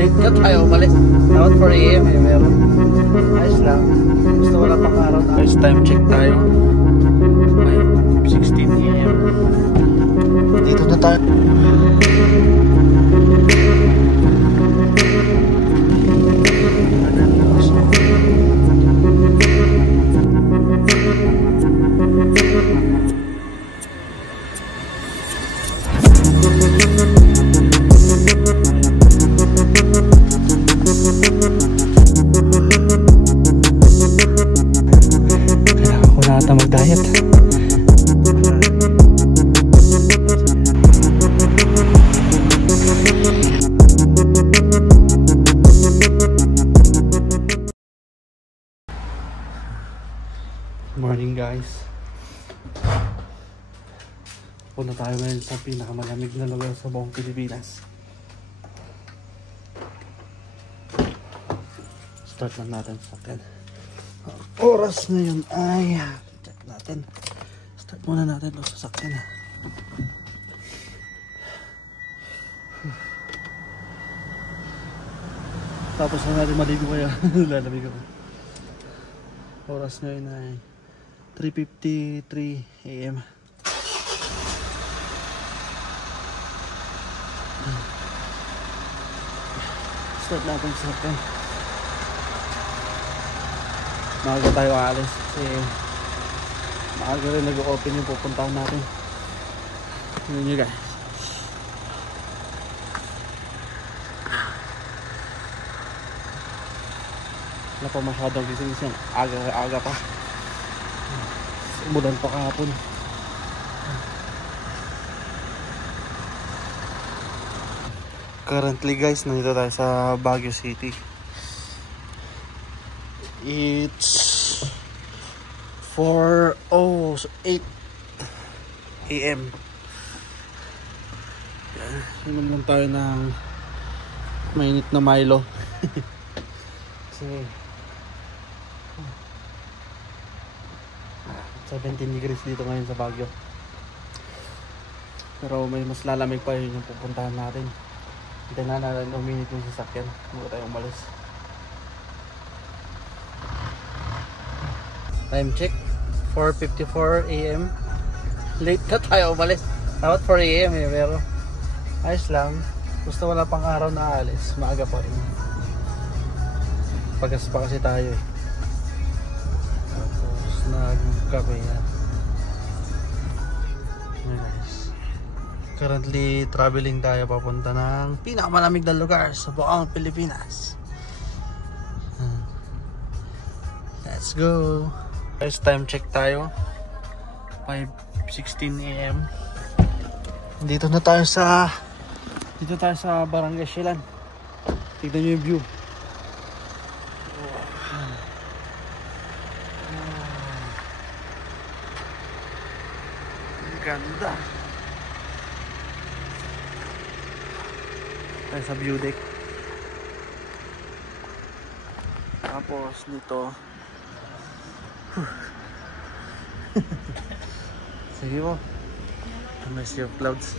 Late ka tayo umalis. Dapat 4 AM eh, meron. Ayos lang. Gusto wala pang araw na. First time check tayo. Ay, 16 AM. Dito na tayo. Magdiet. Morning guys. Punta tayo ngayon sa pinakamalamig na lugar sa buong Pilipinas. Start lang natin sa akin. Oras ngayon ay check natin. Start muna natin ito sa sasakyan. Tapos na natin maligo kaya lalamig ako. Oras ngayon ay 3:53 AM. Start natin sa sasakyan. Maaga tayo aalis kasi maaga rin nag-open yung pupuntahan natin. Tingnan nyo guys. Wala pa masyadong gising-gising. Aga pa. Umulan pa kahapon. Currently guys, nandito tayo sa Baguio City. It's 4:08 AM. Inom lang tayo ng mainit na Milo. Kasi 17 degrees dito ngayon sa Baguio. Pero may mas lalamig pa yun yung pupuntahan natin. Hindi na natin uminit yung sasakyan bago tayo umalis. Time check 4:54 AM. Late na tayo umalis. Dapat 4 AM eh, pero ayos lang. Gusto wala pang araw na alis. Maaga pa rin. Pagas pa kasi tayo eh. Tapos nagkape yan. Nice. Currently traveling tayo papunta ng pinakamalamig na lugar sa buong Pilipinas. Let's go. First time check tayo. 5:16 AM. Dito tayo sa Barangay Silan. Tignan nyo yung view. Ang ganda. Tayo sa view deck. Tapos dito sige po. May sea of clouds.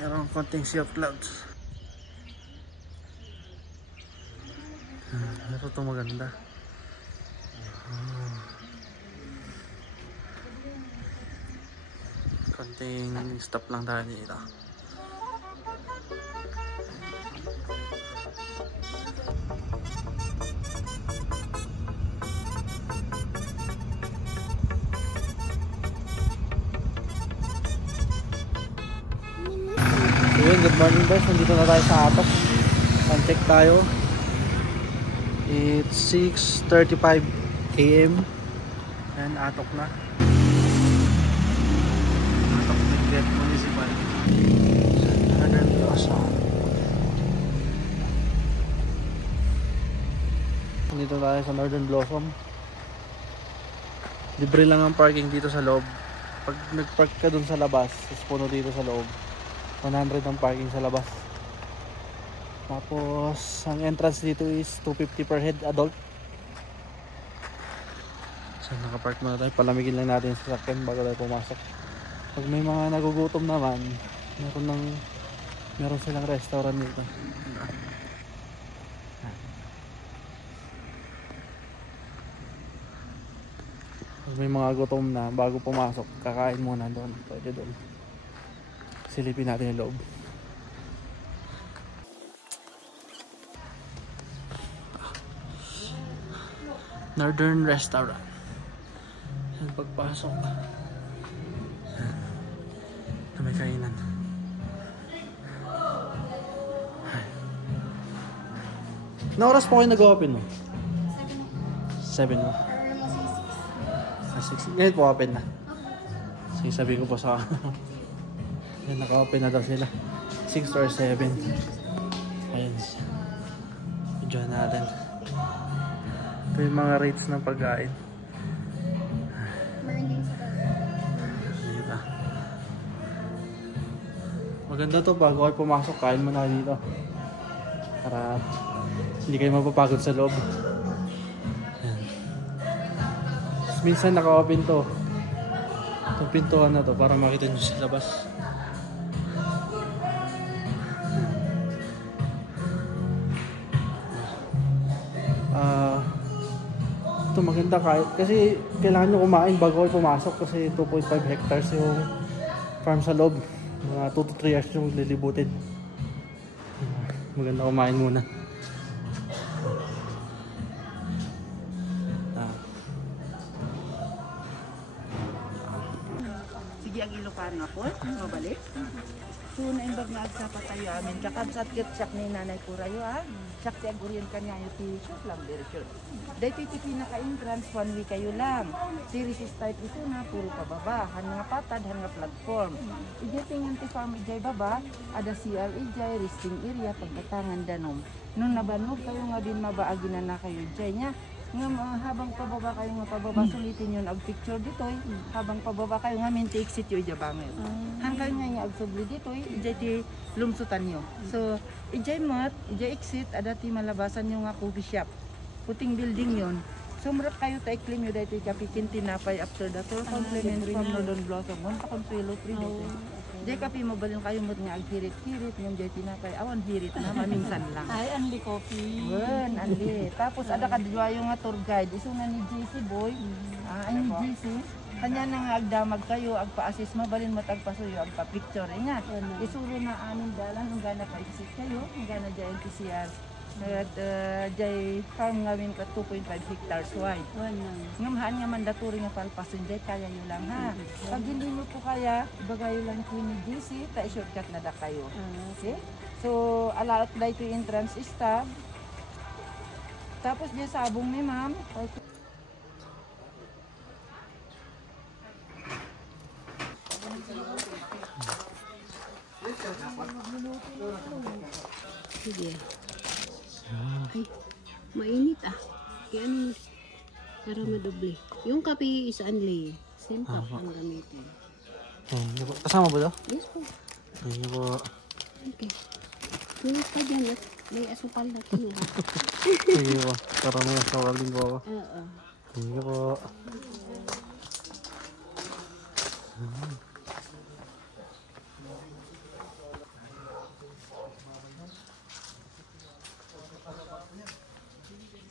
Meron konting sea of clouds. Pero ito maganda. Konting stop lang tayo dito. Good morning guys, nandito na tayo sa Atok. Time check tayo. It's 6:35 AM and Atok na. Atok Benguet Municipal. Northern Blossom. Nandito tayo sa Northern Blossom. Libre lang ang parking dito sa loob. Pag nag-park ka dun sa labas, is puno dito sa loob. 100 ang parking sa labas. Tapos ang entrance dito is 250 per head adult. So nakapark muna tayo. Palamigin lang natin sa sasakyan bago tayo pumasok. Pag may mga nagugutom naman, meron ng Meron silang restaurant dito. May mga gutom na, bago pumasok kakain muna doon. Pwede doon silipin natin yung loob. Northern Restaurant. Yan pagpasok na may kainan. Na oras po kayo nag-open mo? 7 mo. 6. Ngayon po open na. Sige, sabi ko po sa yan, naka-open na daw sila 6 or 7. Ayun, enjoy natin. Ito yung mga rates ng pagkain. Dito. Maganda to, bago kayo pumasok kain mo na dito para hindi kayo mapapagod sa loob. Minsan naka-open to. Itong pintuan na to para makita nyo sa labas. Ito maganda kahit kasi kailangan nyo kumain bago kayo pumasok kasi 2.5 hectares yung farm sa loob. Mga 2 to 3 hours yung lilibutin. Maganda kumain muna. Ang Ilocano ako, mabalik. So, naimbag nga agsapat tayo amin. Kakabsat kitsak ni nanay ko rayo, ha? Tsak ti agurian ka nga yung t-shirt lang, very sure. Dahil titipi na ka-entrance, 1 week kayo lang. Series type ito na, puro pababa. Han nga patad, han nga platform. Ijay tingan ti farm, ijay baba, ada CR ijay, resting area, pagbatangan danom. Nung nabanog kayo nga din mabaaginan na kayo, ijay niya. Nga habang pababa kayo nga pababa sulitin yun ag picture ditoy habang pababa kayo nga minti exit yung ijabangin hanggang nga ag subli ditoy ijay ti lumsutan nyo so ijay mat ijay exit ada ti malabasan nyo nga coffee shop puting building yon so murat kayo ta iklim yun dahil kapikin tinapay after the tour compliments from Northern Blossom pa consuelo free Jay kapi mabalin kayo mo nga aghirit-hirit yung jay tinapay awan hirit na maminsan lang. Ay, Anli Coffee. Wen, Anli. Tapos ada kadwa yung nga tour guide. Iso na ni JC boy. Ay ni JC. Kanya na nga agdamag kayo, agpa-assist mabalin mo tagpasuyo, agpa-picture nga. Isuro na amin dalan kung gana pa-exit kayo, kung gana jay NTCR. At jay farm ngawin ka 2.5 hectares wide. Ngamahan nga mandatory nga palpasun jay kaya nyo lang ha. Pag hindi nyo po kaya, bagayo lang kini GC, ta-shortcut na da kayo. Okay? So, alaot dahi to entrance stop. Tapos jay sabong ni ma'am. Sige. Ay, mainit ah. Kaya ano, para madoble. Yung kape is Anli. Same cup ang gamitin. Kasama ba daw? Yes po. Ayun po. Okay. Tulog pa dyan at may asukal na kinuha. Sige po. Para may asawal din po ako. Oo. Sige po.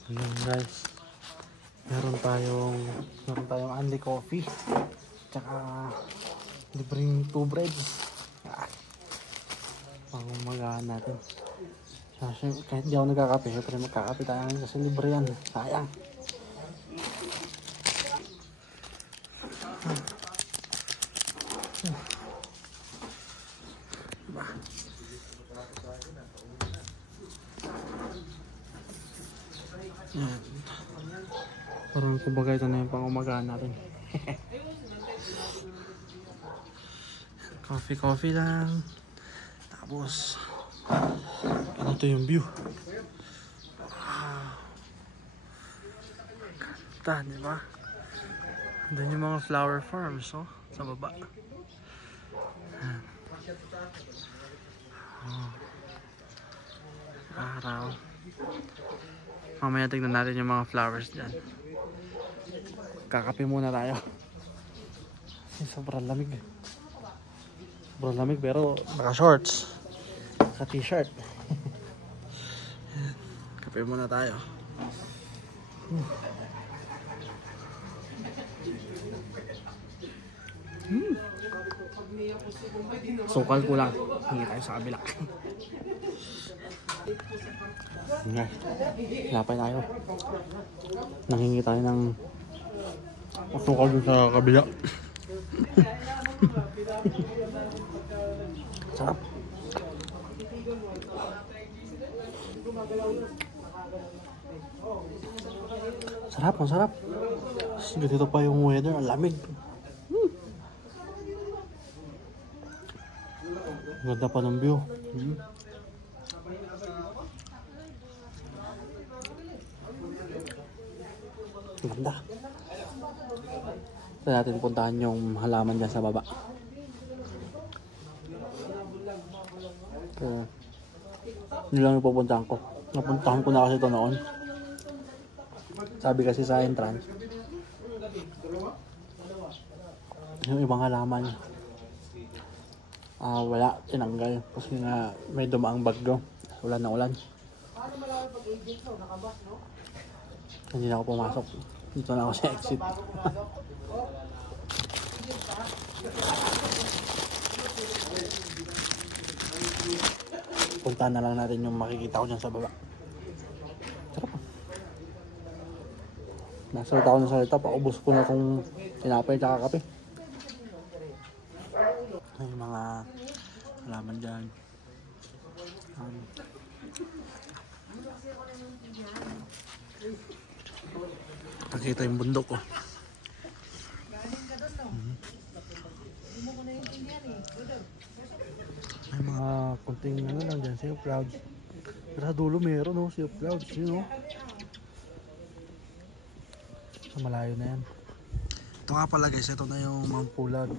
Ayan guys, meron tayong Anli Coffee tsaka libreng 2 breads pang umagaan natin. Kahit di ako nagkakape, syempre magkakape tayo kasi libre yan, sayang. Yan. Parang kumbaga ito na yung pang umagaan natin. Coffee lang. Tapos ganito yung view. Wow. Ganda, diba? Doon yung mga flower farms, oh, sa baba. Oh. Araw. Mamaya tignan natin yung mga flowers dyan. Kakape muna tayo. Sobrang lamig. Sobrang lamig pero naka shorts. naka-t-shirt. Kape muna tayo. Sukal ko lang. Hingi tayo sa kabila. Lapay tayo. Nanghingi tayo ng sukal dun sa kabila. Sarap. Sarap, ang sarap. Ganito pa yung weather, ang lamig. Ganda pa ng view. Ganda. Ito natin puntahan yung halaman dyan sa baba. Yun lang yung pupuntahan ko. Napuntahan ko na kasi ito noon. Sabi kasi sa entrance, yung ibang halaman wala, tinanggal kasi nga may dumaang bagyo, ulan na ulan. Hindi na ako pumasok, dito na ako sa exit. Puntahan na lang natin yung makikita ko dyan sa baba. Sarap. Nasalita ko na salita, paubos ko na itong tinapay at kape. May mga halaman dyan. Nakita yung bundok ko. May mga kunting ano lang dyan, sea of clouds. Pero sa dulo meron, no? Sea of clouds, yun, no? Malayo na yan. Ito nga pala guys, ito na yung Mount Pulag.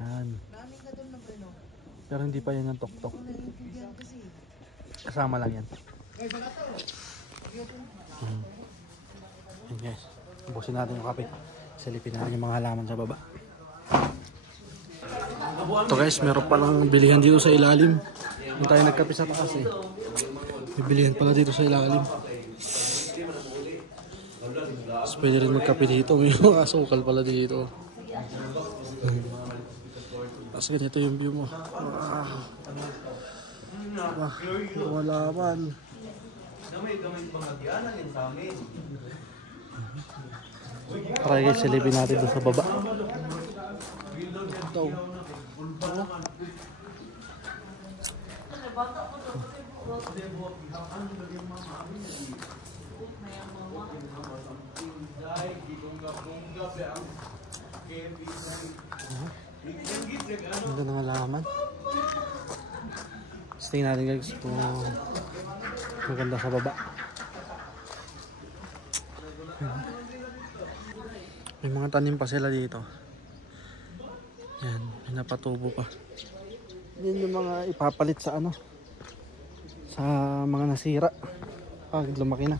Yan. Pero hindi pa yan ang tok-tok. Kasama lang yan. Yan guys, ubusin natin yung kape. Silipin natin yung mga halaman sa baba. Ito guys, meron palang bilihan dito sa ilalim. Hindi tayo nagkape sa taas eh. May bilihan pala dito sa ilalim. Tapos pwede rin magkape dito. May mga sukal pala dito. Tapos ganito yung view mo. Wala man. Try guys, silipin natin doon sa baba. Ito. Ganda ng halaman. Stay natin guys. Ito maganda sa baba. May mga tanim pa sila dito. Yan, may napatubo pa. Yan yung mga ipapalit sa ano, sa mga nasira pag lumaki na.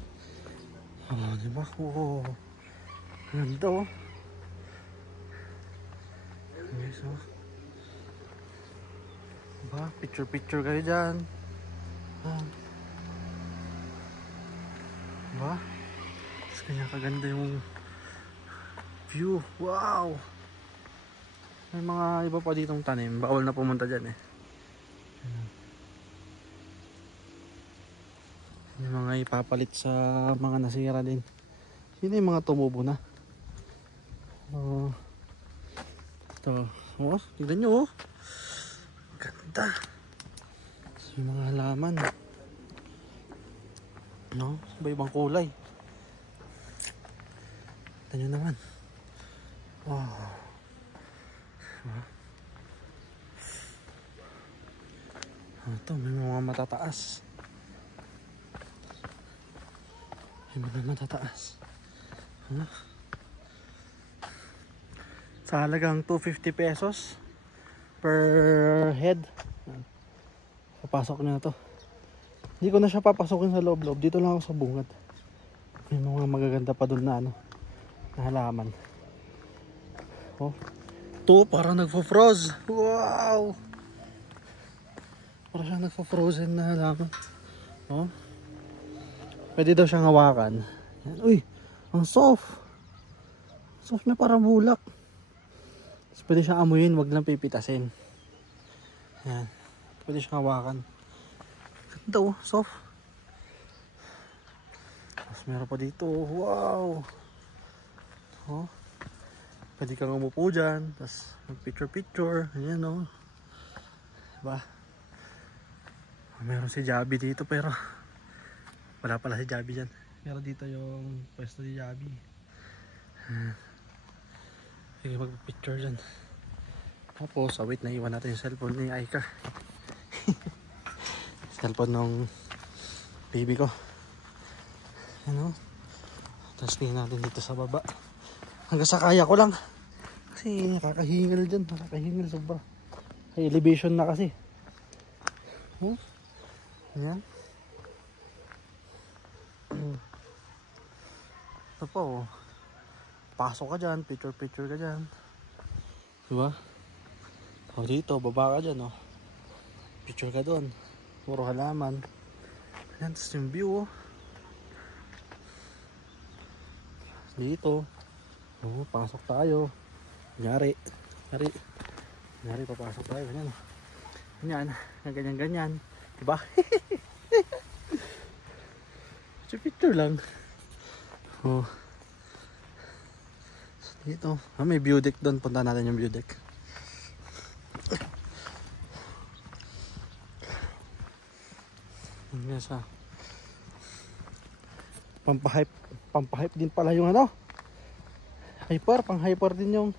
Diba? Oh, ganda oh. Okay, so diba? Picture kayo dyan. Diba? Tapos kanya kaganda yung view. Wow! May mga iba pa ditong tanim. Bawal na pumunta dyan eh. May mga ipapalit sa mga nasira din. Yun yung mga tumubo na. Ito. Oh, tignan nyo oh. Ganda. Yung mga halaman. No? Iba-ibang kulay. Tignan nyo naman. Wow. Ito, may mga matataas. May mga matataas. Sa halagang 250 pesos per head. Papasok na to. Hindi ko na siya papasokin sa loob-loob. Dito lang ako sa bungad. May mga magaganda pa doon na ano, na halaman. Oh. Ito parang nagpo-froze. Wow. Para siyang nagpa-frozen na halaman. Oh. Pwede daw siyang hawakan. Yan. Uy, ang soft. Soft na parang bulak. Tapos pwede siyang amuyin, wag lang pipitasin. Yan. Pwede siyang hawakan. Ganda oh, soft. Tapos meron pa dito. Wow. Oh. Pwede kang umupo dyan. Tapos mag-picture-picture. Ayan oh. Diba? Meron si Javi dito pero wala pala si Javi dyan. Meron dito yung pwesto ni Javi. Sige, mag-picture dyan. Tapos, wait, naiwan natin yung cellphone ni Aika. Cellphone ng baby ko. Ano? Tapos tingnan natin dito sa baba. Hanggang sa kaya ko lang. Kasi nakakahingal dyan. Nakakahingal sobra. May elevation na kasi. Ayan. Ito pa oh. Pasok ka dyan, picture ka dyan. Diba? O dito, baba ka dyan oh. Picture ka doon. Puro halaman. Ayan, tapos yung view oh. Dito. Oh, pasok tayo. Kunyari, papasok tayo. Ganyan oh. Ganyan. Diba? Picture lang. Oh. Dito. May view deck doon. Punta natin yung view deck. Yes, ah. Pampahype din pala yung ano. Pang-hyper din yung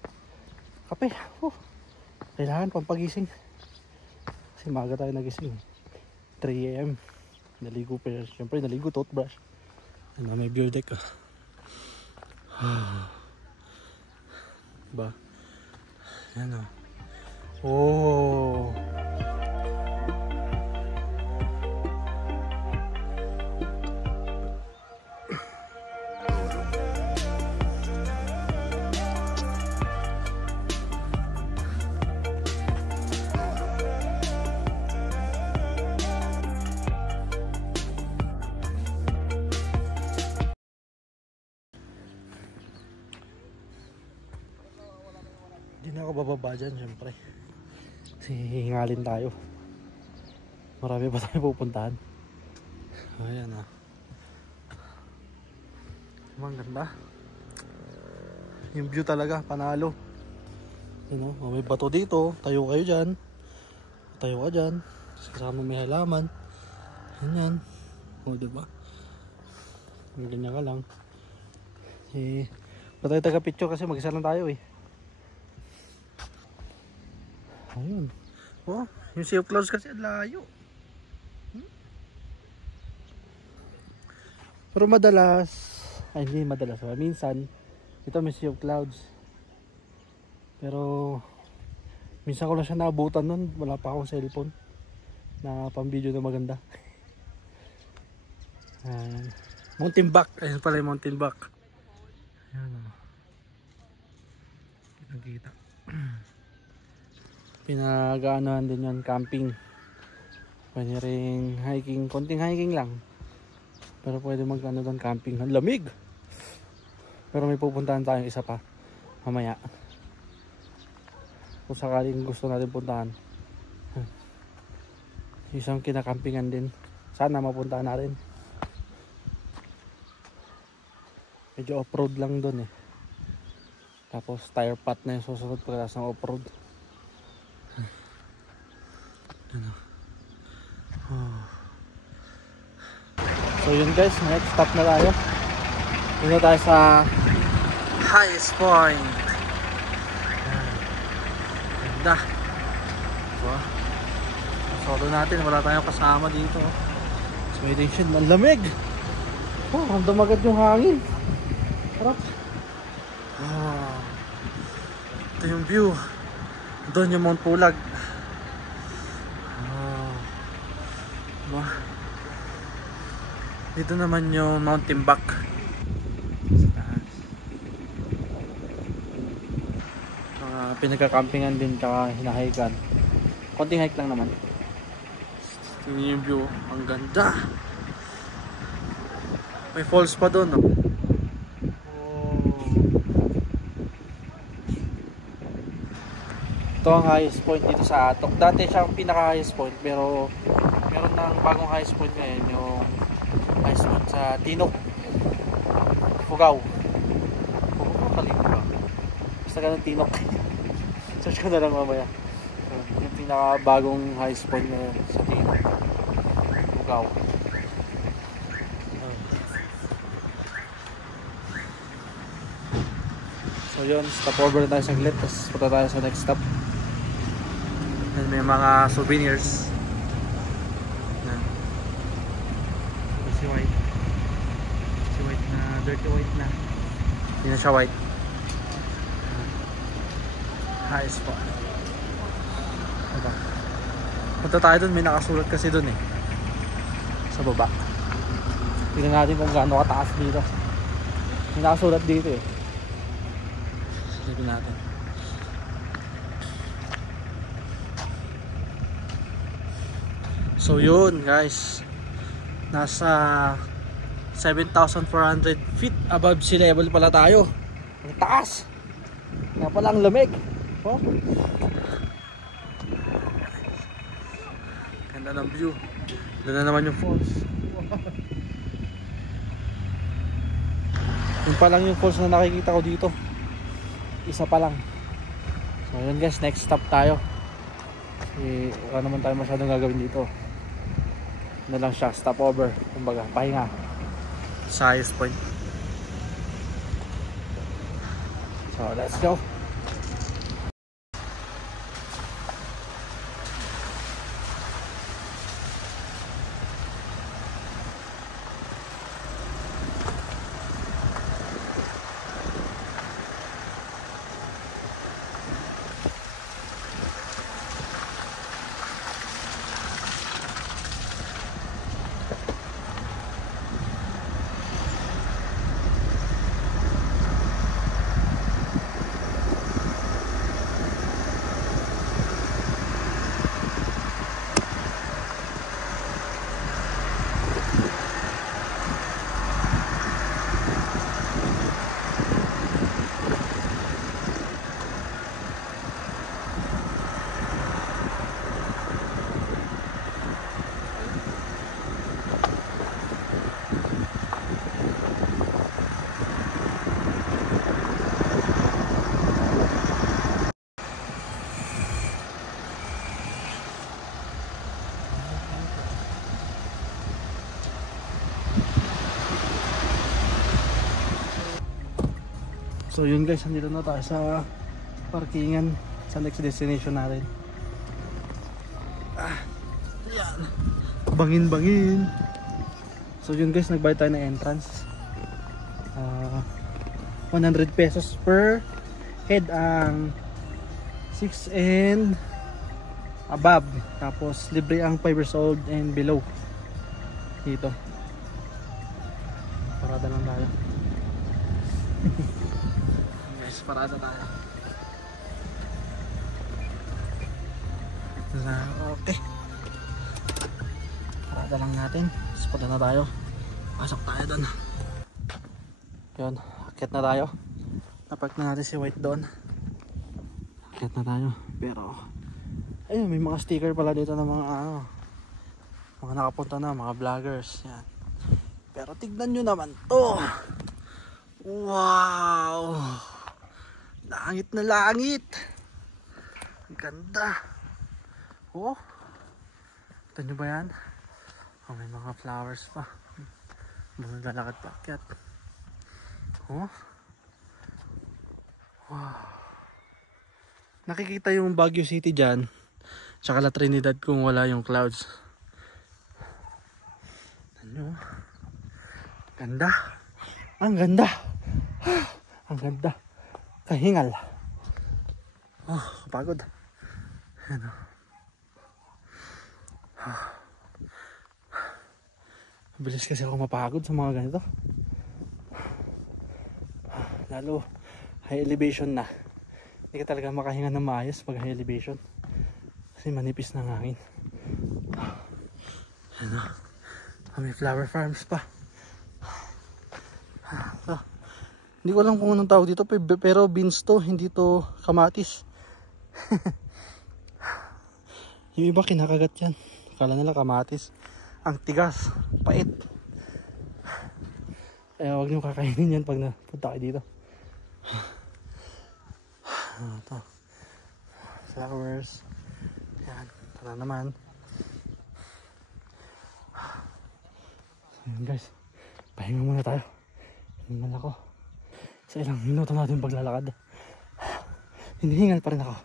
kape. Kailangan pampagising. Kasi maaga tayo nagising. 3 AM. Naligo pa. Siyempre naligo, toothbrush. Ano, may view deck ba? Yan o. Oh. Hindi na ako bababa dyan syempre. Kasi hingalin tayo. Marami pa tayo pupuntahan. Ayan ah. Ang ganda. Yung view talaga, panalo. You know, may bato dito. Tayo kayo dyan. Tayo ka dyan. Kasama may halaman. Ganyan. O diba? Ganyan ka lang. Eh, ba tayo taga-picture kasi mag-isa lang tayo eh. Ayun. Oh, yung sea of clouds kasi layo. Pero madalas, hindi madalas. Minsan, ito may sea of clouds. Pero, minsan ko lang siya naabutan nun. Wala pa akong cellphone na pang video na maganda. Mountain Back. Ayun pala yung Mountain Back. Ayan o. Kita. Pinag-aanohan din yun, camping. Pwede rin hiking, konting hiking lang. Pero pwede mag-ano doon, camping. Ang lamig! Pero may pupuntahan tayong isa pa mamaya. Kung sakaling gusto natin puntahan. Isang kinakampingan din. Sana mapuntahan natin. Medyo off-road lang doon eh. Tapos tire pot na yung susunod pagkatapos ng off-road. So yun guys, next stop na tayo. Dito tayo sa highest point. Ganda. Solo natin, wala tayong kasama dito. Swedish, ang lamig. Oh, ramdam agad yung hangin. Harap. Ito yung view. Doon yung Mount Pulag. Dito naman yung Mountain Back. Pinagkakampingan din tsaka hinahikan. Konting hike lang naman. Tingnan yung view. Ang ganda. May falls pa doon, no? Ito ang highest point dito sa Atok. Dati siya ang pinaka highest point, pero meron ng bagong highest point ngayon, yung highest point sa Tinok, Fugao. Basta ganun, Tinok. Search ko na lang mamaya. Yung pinaka bagong highest point ngayon sa Tinok, Fugao. So yun, stop over na tayo saglit, tapos punta tayo sa next stop. And may mga souvenirs. Yan. Si White. Si White na, dirty white na. Hindi na siya white. High spot. Diba? Punta tayo dun, may nakasulat kasi dun eh. Sa baba. Tingnan natin kung gaano kataas dito. May nakasulat dito eh. Tingnan natin. So yun guys, nasa 7,400 feet above sea level pala tayo. Ang taas. Nga pala ang lamig. Oh. Ganda ng view. Doon na naman yung falls. Yun pa lang yung falls na nakikita ko dito. Isa pa lang. So yun guys, next stop tayo. Wala naman tayo masyadong gagawin dito. Na lang siya, stopover, kumbaga, pahinga sa highest point. So let's go. So yun guys, nandito na tayo sa parkingan sa next destination natin. Ayan. Bangin. So yun guys, nagbayad tayo ng entrance. 100 pesos per head ang 6 and above. Tapos libre ang 5 years old and below. Dito. Parada lang tayo. Parada tayo. Okay. Parada lang natin. Punta na tayo. Pasok tayo doon. Yun, akit na tayo. Napark na natin si White doon. Akit na tayo. Pero ayun, may mga sticker pala dito ng mga mga nakapunta na, mga vloggers. Yan. Pero tignan nyo naman to. Wow! Langit na langit. Ang ganda. Oh. Ito nyo ba yan? Oh, may mga flowers pa. Maglalakad pa akyat. Oh. Wow. Nakikita yung Baguio City dyan. Tsaka La Trinidad kung wala yung clouds. Ano? Ganda. Ang ganda. Ang ganda. Kahingal. Oh, kapagod. Ano? Bilis kasi ako mapagod sa mga ganito. Lalo high elevation na. Hindi ka talaga makahinga ng maayos pag high elevation. Kasi manipis ng hangin. Ano? May flower farms pa. Hindi ko alam kung anong tawag dito, pero beans to, hindi to kamatis. Yung iba kinakagat yan. Akala nila kamatis. Ang tigas, pait. Kaya huwag nyo kakainin yan pag napunta kayo dito. Ito. Flowers. Yan, ito na naman. Ayan guys, pahinga muna tayo. Hinihingal ako. Sa ilang minuto natin paglalakad. Hinihingal pa rin ako.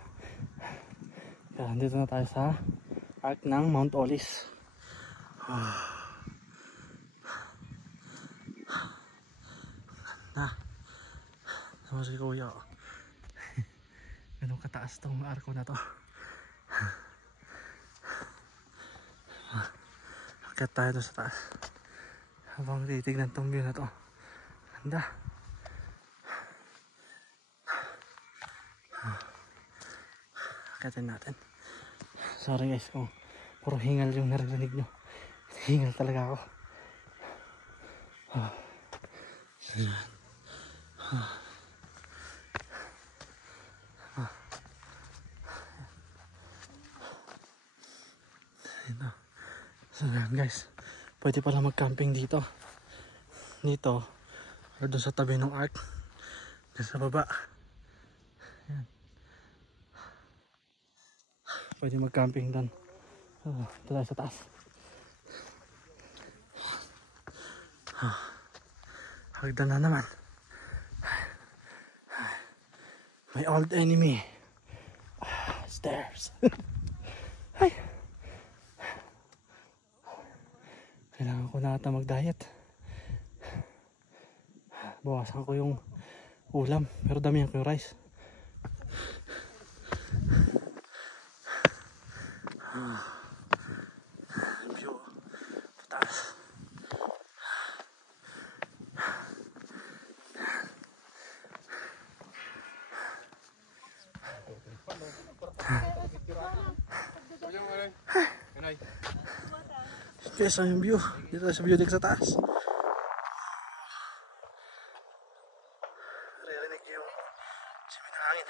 Kaya dito na tayo sa arc ng Mount Olis. Na. Sama si Kuya. Ganun kataas tong arko na to. Akyat tayo doon sa taas. Habang titignan tong view na to. Ganda. Akyatin natin. Sorry guys kung puro hingal yung narinig nyo. Hingal talaga ako. So yan guys, pwede pala mag-camping dito. Dito or doon sa tabi ng arc. Doon sa baba. Yan. Pwede mag-camping doon. Ito tayo sa taas. Hagdan na naman. My old enemy. Stairs. Ay. Kailangan ko na ata mag-diet. Bawasan ko yung ulam. Pero damihan ko yung rice. View. Pataas. Guys, ang view. Dito tayo sa view deck sa taas. Ririnig yung simi ng hangin.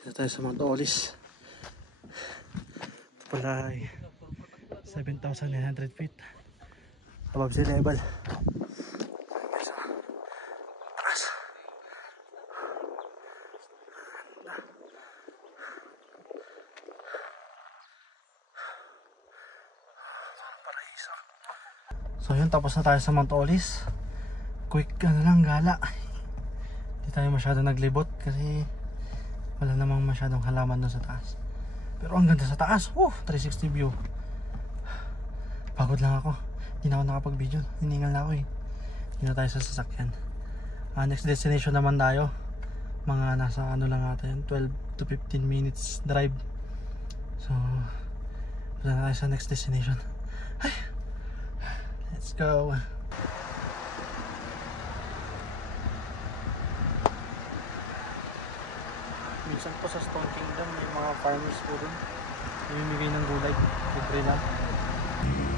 Dito tayo sa Mount Olis. Ito pala ay 7,900 feet above sea level. So yun, tapos na tayo sa Mount Olis. Quick lang gala. Hindi tayo masyado naglibot kasi wala namang masyadong halaman doon sa taas. Pero ang ganda sa taas. 360 view. Pagod lang ako. Hindi na ako nakapag-video. Hiningal na ako eh. Hindi na tayo sa sasakyan. Next destination naman tayo. Mga nasa ano lang natin, 12 to 15 minutes drive. So punta na tayo sa next destination. Ay! Let's go. Minsan po sa Stone Kingdom may mga farmers po dun. Namimigay ng gulay. Libre lang.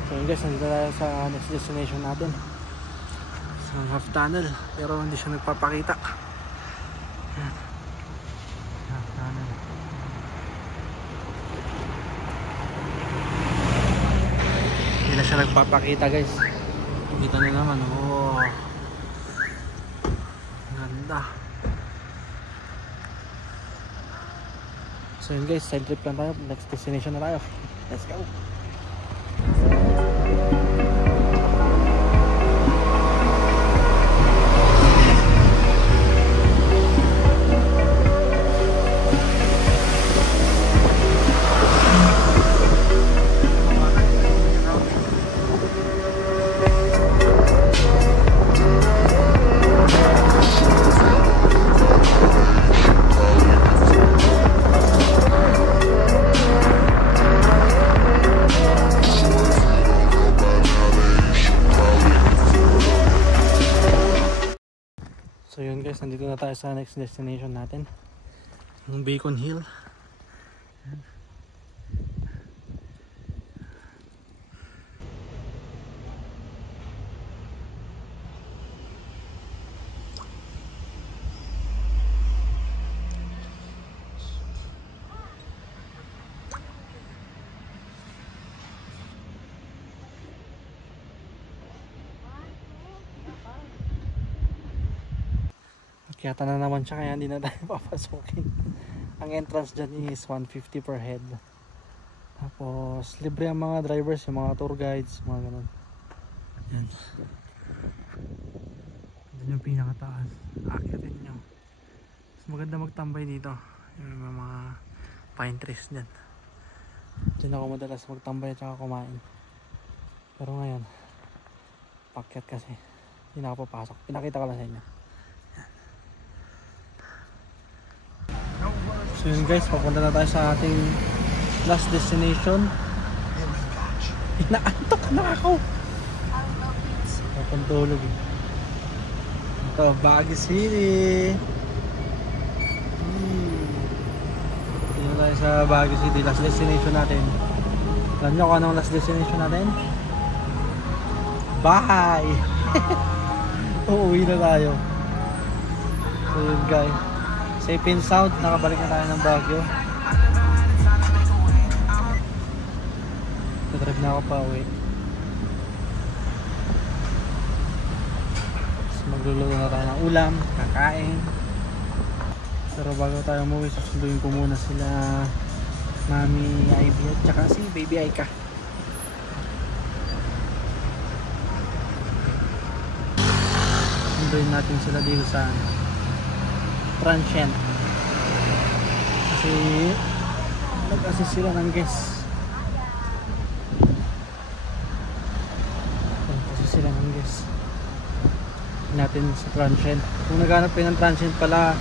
So yun guys, nandito tayo sa next destination natin. Sa half tunnel. Pero hindi siya nagpapakita. Yan. Half tunnel. Hindi na siya nagpapakita guys. Kita na naman. Ganda. So yun guys, side trip lang tayo. Next destination na tayo. Let's go. So yun guys, nandito na tayo sa next destination natin. Yung Beacon Hill. Kiyata na naman siya kaya hindi na tayo papasukin. Ang entrance dyan is 150 per head. Tapos libre ang mga drivers, yung mga tour guides, mga ganun. Yan. Yan yung pinakataas. Akitin nyo. Mas maganda magtambay dito. Yung mga pine trees dyan. Dyan ako madalas magtambay at saka kumain. Pero ngayon, pakyat kasi. Hindi na ako papasok. Pinakita ko lang sa inyo. So yun guys, papunta na tayo sa ating last destination. Inaantok na ako. Papantulog eh. Ito, Baguio City. Dito tayo sa Baguio City, last destination natin. Alam nyo kung anong last destination natin? Bahay! Uuwi na tayo. So yun guys, safe and sound, nakabalik na tayo ng Baguio. Drive na ako pa uwi. Magluluto na tayo ng ulam, kakain. Pero bago tayo umuwi, susunduin ko muna sila Mami Ivy at saka si Baby Aika. Sunduin natin sila dito sa transient. Kasi nag-assist sila ng guest. Nag-assist sila ng guest natin sa transient. Kung naghanap kayo ng transient pala,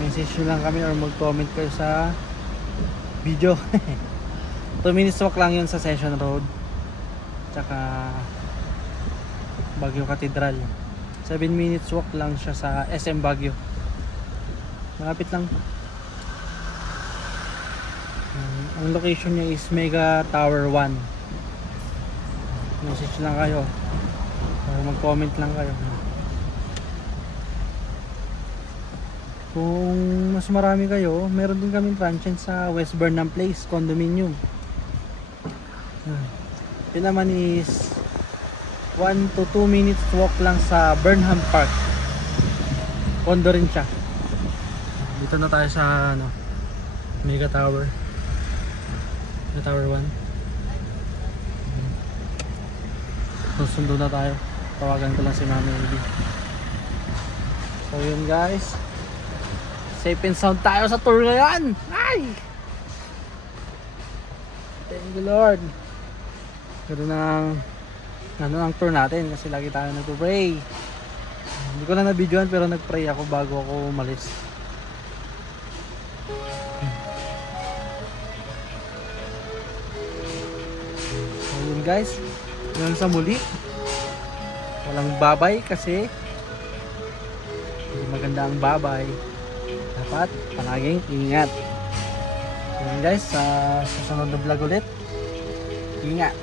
message nyo lang kami or mag-comment kayo sa video. 2 minutes walk lang yun sa Session Road tsaka Baguio Cathedral. 7 minutes walk lang siya sa SM Baguio. Malapit lang. Ang location niya is Mega Tower 1. Message lang kayo or mag-comment lang kayo. Kung mas marami kayo, meron din kaming transient sa West Burnham Place condominium. Yun naman is 1 to 2 minutes walk lang sa Burnham Park. Condo rin siya. Dito na tayo sa Mega Tower. Mega Tower 1. Susundo na tayo. Tawagan ko lang si Mami Ivy. So yun guys, safe and sound tayo sa tour ngayon. Ay! Thank you Lord. Ganoon ang tour natin kasi lagi tayo nagpo-pray. Hindi ko na na-videoan pero nag-pray ako bago ako umalis. So yun guys, yun sa muli. Walang babay kasi hindi maganda ang babay. Dapat palaging ingat. So yun guys, sa susunod na vlog ulit. Ingat.